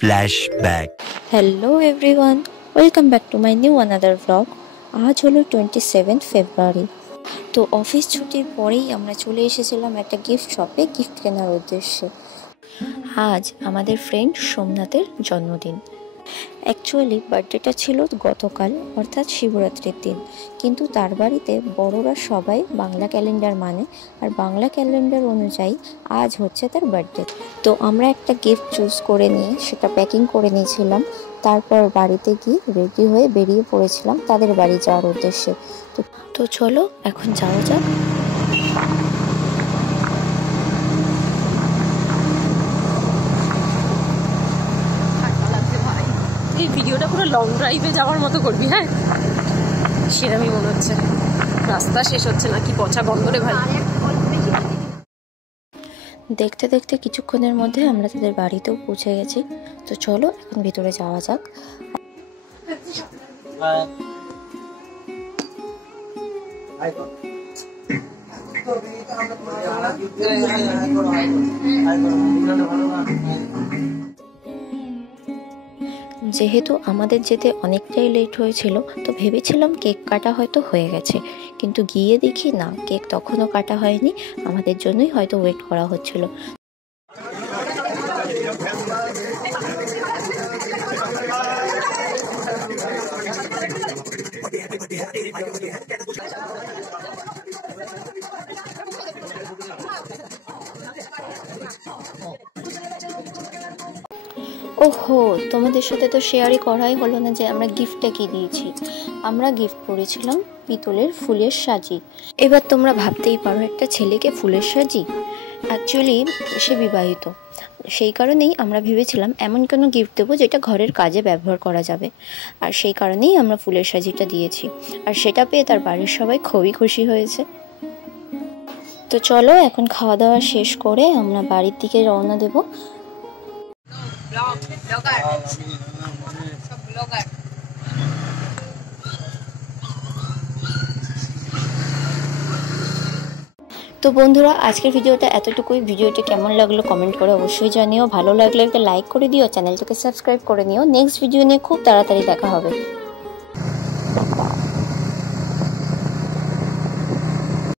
Flashback. Hello everyone, welcome back to my new another vlog. আজ হলো 27 ফেব্রুয়ারি। তো office ছুটির পরেই আমরা চলে এসেছিলাম একটা গিফট শপে গিফট কেনার উদ্দেশ্যে। আজ আমাদের ফ্রেন্ড সোমনাথের জন্মদিন। অ্যাকচুয়ালি বার্থডেটা ছিল গতকাল অর্থাৎ শিবরাত্রির দিন, কিন্তু তার বাড়িতে বড়রা সবাই বাংলা ক্যালেন্ডার মানে, আর বাংলা ক্যালেন্ডার অনুযায়ী আজ হচ্ছে তার বার্থডে। তো আমরা একটা গিফট চুজ করে নিয়ে সেটা প্যাকিং করে নিয়েছিলাম, তারপর বাড়িতে গিয়ে রেডি হয়ে বেরিয়ে পড়েছিলাম তাদের বাড়ি যাওয়ার উদ্দেশ্যে। তো চলো এখন যাওয়া যাক। এই ভিডিওটা পুরো লং ড্রাইভে যাওয়ার মতো করবি, হ্যাঁ সেরকমই মনে হচ্ছে। রাস্তা শেষ হচ্ছে না, কি পচা গন্ধ রে ভাই। দেখতে দেখতে কিছুক্ষণের মধ্যে আমরা তাদের বাড়িতেও পৌঁছে গেছি। তো চলো এখন ভিতরে যাওয়া যাক। যেহেতু আমাদের যেতে অনেকটাই লেট হয়েছিল, তো ভেবেছিলাম কেক কাটা হয়তো হয়ে গেছে, কিন্তু গিয়ে দেখি না, কেক তখনও কাটা হয়নি। আমাদের জন্যই হয়তো ওয়েট করা হচ্ছিল। ওহো, তোমাদের সাথে তো শেয়ারই করাই হলো না যে আমরা গিফটটা কি দিয়েছি। আমরা গিফট করেছিলাম পিতলের ফুলের সাজি। এবার তোমরা ভাবতেই পারো একটা ছেলেকে ফুলের সাজি। অ্যাকচুয়ালি সে বিবাহিত, সেই কারণেই আমরা ভেবেছিলাম এমন কোনো গিফট দেবো যেটা ঘরের কাজে ব্যবহার করা যাবে, আর সেই কারণেই আমরা ফুলের সাজিটা দিয়েছি। আর সেটা পেয়ে তার বাড়ির সবাই খুবই খুশি হয়েছে। তো চলো এখন খাওয়া দাওয়া শেষ করে আমরা বাড়ির দিকে রওনা দেবো। তো বন্ধুরা, আজকের ভিডিওটা এতটুকুই। ভিডিওটা কেমন লাগলো কমেন্ট করে অবশ্যই জানিও। ভালো লাগলে একটা লাইক করে দিও, চ্যানেলটাকে সাবস্ক্রাইব করে নিও। নেক্সট ভিডিও নিয়ে খুব তাড়াতাড়ি দেখা হবে।